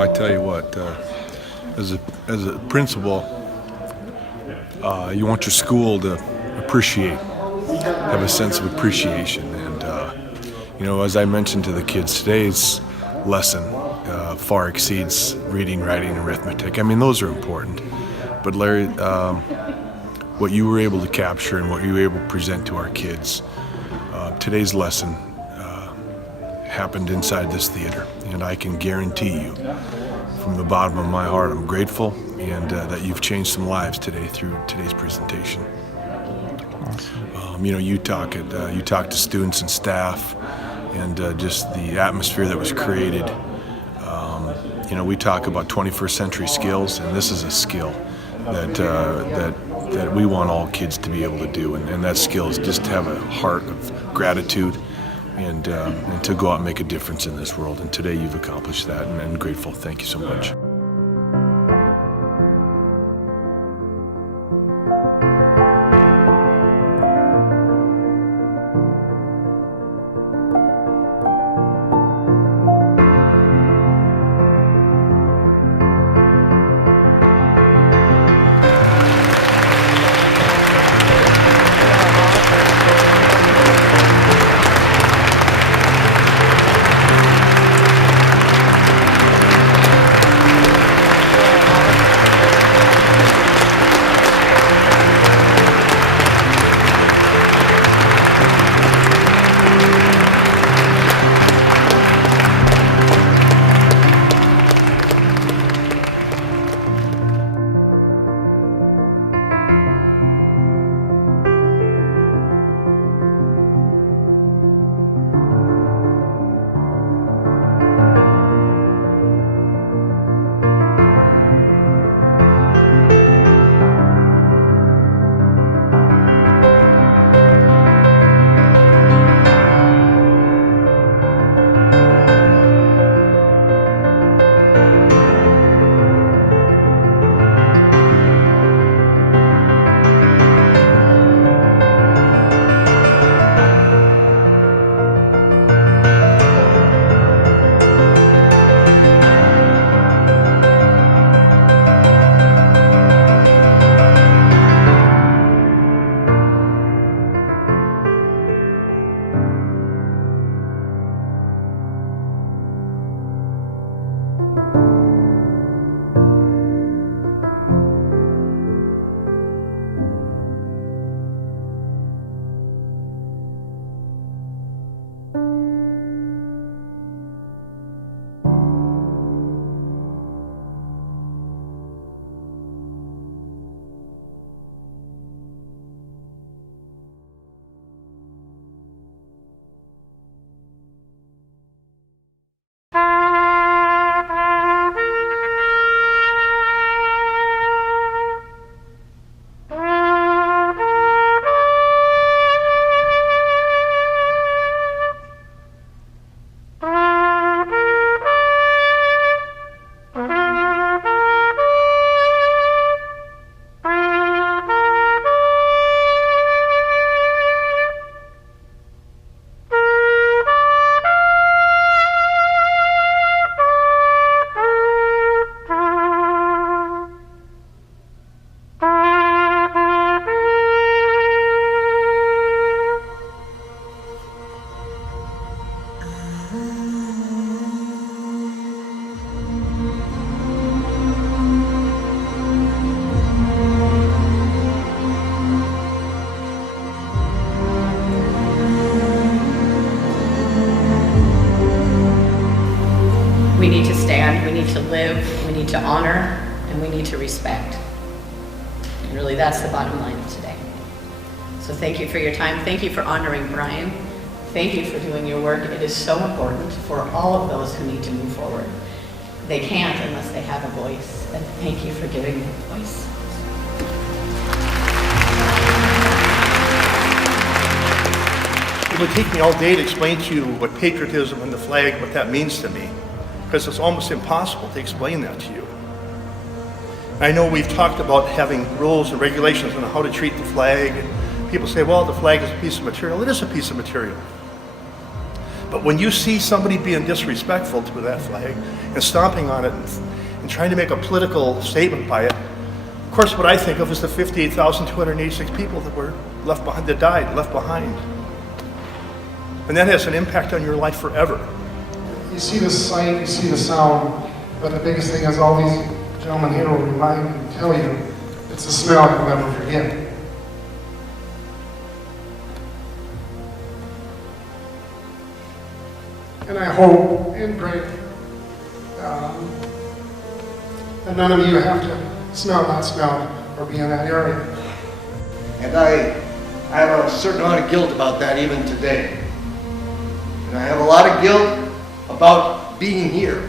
I tell you what, as a principal, you want your school to have a sense of appreciation. And, as I mentioned to the kids, today's lesson far exceeds reading, writing, and arithmetic. I mean, those are important. But Larry, what you were able to capture and what you were able to present to our kids, today's lesson happened inside this theater. And I can guarantee you, from the bottom of my heart, I'm grateful and that you've changed some lives today through today's presentation. You talk to students and staff, and just the atmosphere that was created. We talk about 21st century skills, and this is a skill that we want all kids to be able to do, and that skill is just to have a heart of gratitude and to go out and make a difference in this world. And today you've accomplished that, and I'm grateful. Thank you so much. We need to stand, we need to live, we need to honor, and we need to respect. And really that's the bottom line of today. So thank you for your time. Thank you for honoring Brian. Thank you for doing your work. It is so important for all of those who need to move forward. They can't unless they have a voice. And thank you for giving them a voice. It would take me all day to explain to you what patriotism and the flag, what that means to me, because it's almost impossible to explain that to you. I know we've talked about having rules and regulations on how to treat the flag. And people say, well, the flag is a piece of material. It is a piece of material. But when you see somebody being disrespectful to that flag and stomping on it and trying to make a political statement by it, of course, what I think of is the 58,286 people that were left behind, that died, left behind. And that has an impact on your life forever. You see the sight, you see the sound, but the biggest thing is all these gentlemen here will remind you and tell you, it's the smell you'll never forget. And I hope and pray that none of you have to smell that smell or be in that area. And I have a certain amount of guilt about that even today. And I have a lot of guilt about being here.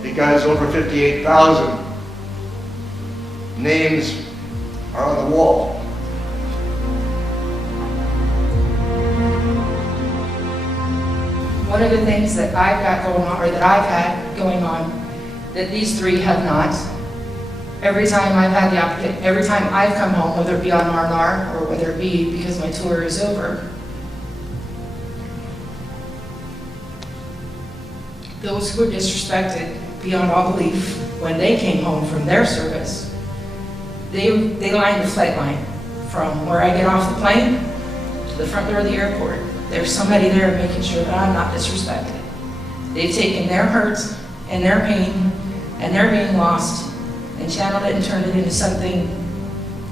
Because over 58,000 names are on the wall. One of the things that I've got going on, or that I've had going on, that these three have not, every time I've had the opportunity, every time I've come home, whether it be on R&R or whether it be because my tour is over, those who were disrespected beyond all belief when they came home from their service, they lined the flight line from where I get off the plane to the front door of the airport. There's somebody there making sure that I'm not disrespected. They've taken their hurts and their pain and their being lost and channeled it and turned it into something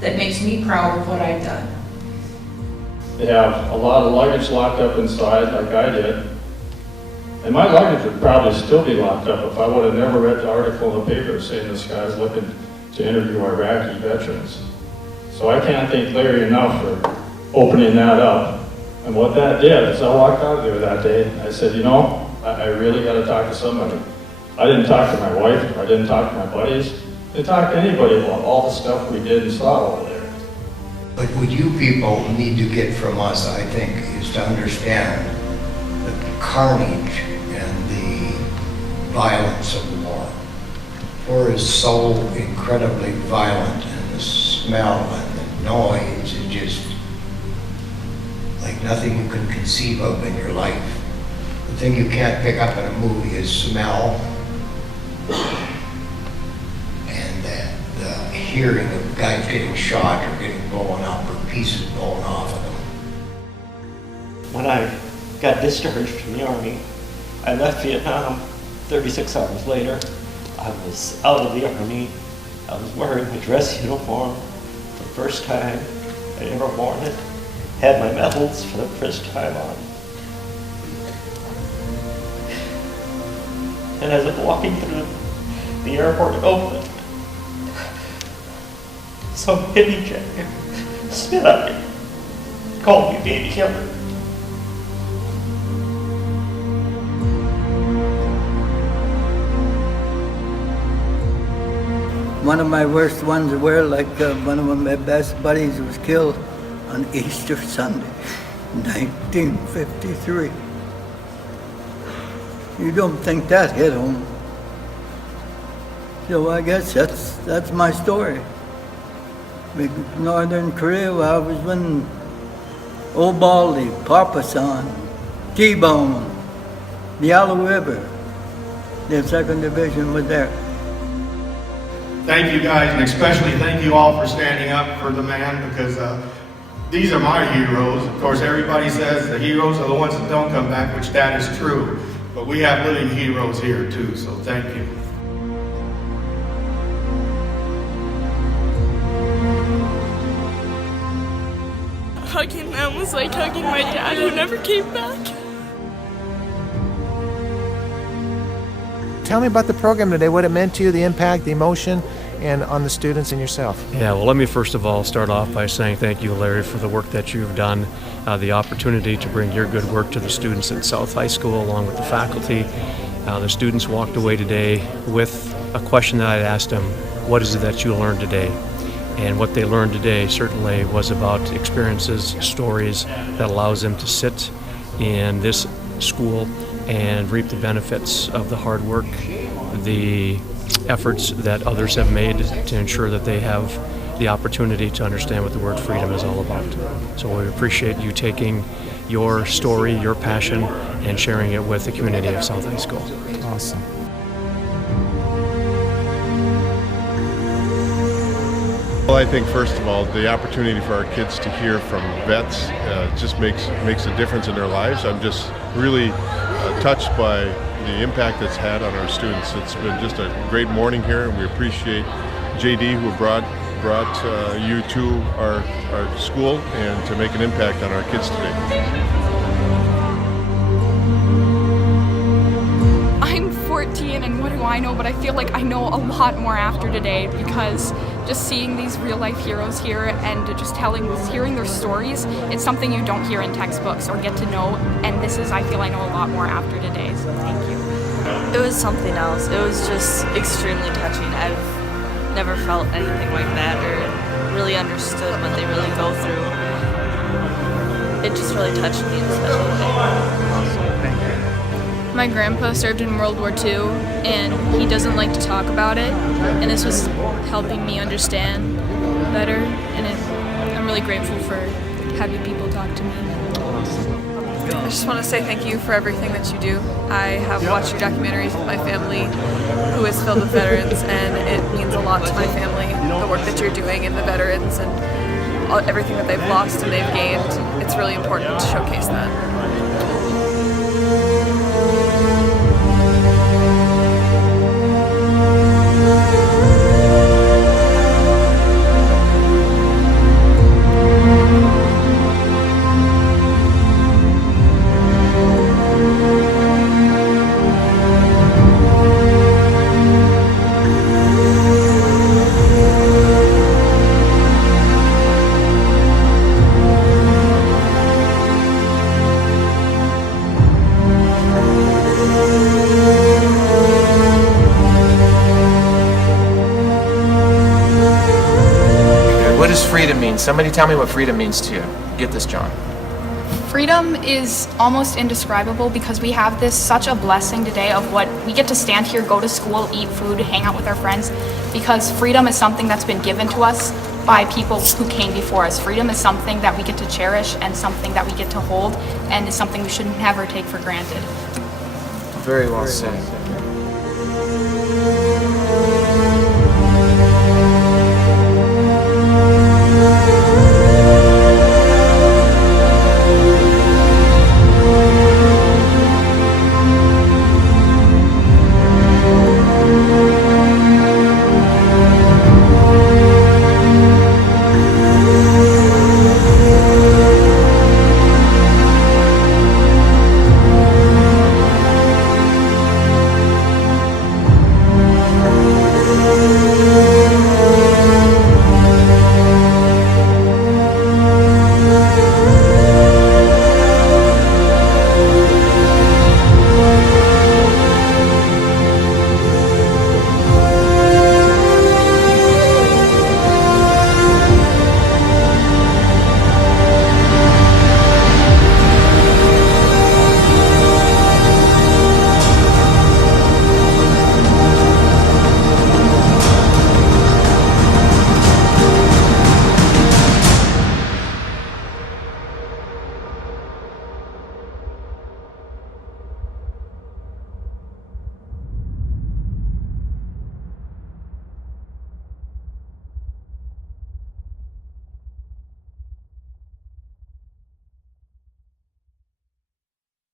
that makes me proud of what I've done. They have a lot of luggage locked up inside like I did. And my luggage would probably still be locked up if I would have never read the article in the paper saying this guy's looking to interview Iraqi veterans. So I can't thank Larry enough for opening that up. And what that did is I walked out there that day, I said, you know, I really got to talk to somebody. I didn't talk to my wife, I didn't talk to my buddies, I didn't talk to anybody about all the stuff we did and saw over there. But what you people need to get from us, I think, is to understand the carnage and the violence of the war. War is so incredibly violent, and the smell and the noise is just like nothing you can conceive of in your life. The thing you can't pick up in a movie is smell, and the hearing of guys getting shot or getting blown up or pieces blown off of them. When I got discharged from the Army, I left Vietnam 36 hours later. I was out of the Army. I was wearing my dress uniform for the first time. I'd ever worn it. Had my medals for the first time on. And as I'm walking through the airport in Oakland, some hippie chick spit on me, called me baby killer. One of my worst ones were like one of my best buddies was killed on Easter Sunday, 1953. You don't think that hit home. So I guess that's my story. Big Northern Korea, I was when Old Baldy, Papasan, T-Bone, the Yellow River, the 2nd Division was there. Thank you guys, and especially thank you all for standing up for the man, because these are my heroes. Of course, everybody says the heroes are the ones that don't come back, which that is true. But we have living heroes here too, so thank you. Hugging them was like hugging my dad who never came back. Tell me about the program today, what it meant to you, the impact, the emotion, and on the students and yourself. Yeah, well, let me first of all start off by saying thank you, Larry, for the work that you've done, the opportunity to bring your good work to the students at South High School along with the faculty. The students walked away today with a question that I'd asked them, what is it that you learned today? And what they learned today certainly was about experiences, stories that allows them to sit in this school and reap the benefits of the hard work, the efforts that others have made to ensure that they have the opportunity to understand what the word freedom is all about. So we appreciate you taking your story, your passion, and sharing it with the community of South High School. Awesome. Well, I think first of all, the opportunity for our kids to hear from vets just makes a difference in their lives. I'm just really touched by the impact that's had on our students. It's been just a great morning here, and we appreciate JD who brought you to our school and to make an impact on our kids today. I'm 14 and what do I know, but I feel like I know a lot more after today because just seeing these real life heroes here and just hearing their stories, it's something you don't hear in textbooks or get to know, and I feel I know a lot more after today, so thank you. It was something else. It was just extremely touching. I've never felt anything like that or really understood what they really go through. It just really touched me in a special way. My grandpa served in World War II and he doesn't like to talk about it, and this was helping me understand better, and I'm really grateful for having people talk to me. I just want to say thank you for everything that you do. I have watched your documentaries with my family, who is filled with veterans, and it means a lot to my family, the work that you're doing in the veterans and everything that they've lost and they've gained. It's really important to showcase that. What does freedom mean? Somebody tell me what freedom means to you. Get this, John. Freedom is almost indescribable because we have such a blessing today of what we get to stand here, go to school, eat food, hang out with our friends, because freedom is something that's been given to us by people who came before us. Freedom is something that we get to cherish and something that we get to hold, and is something we should never take for granted. Very well said.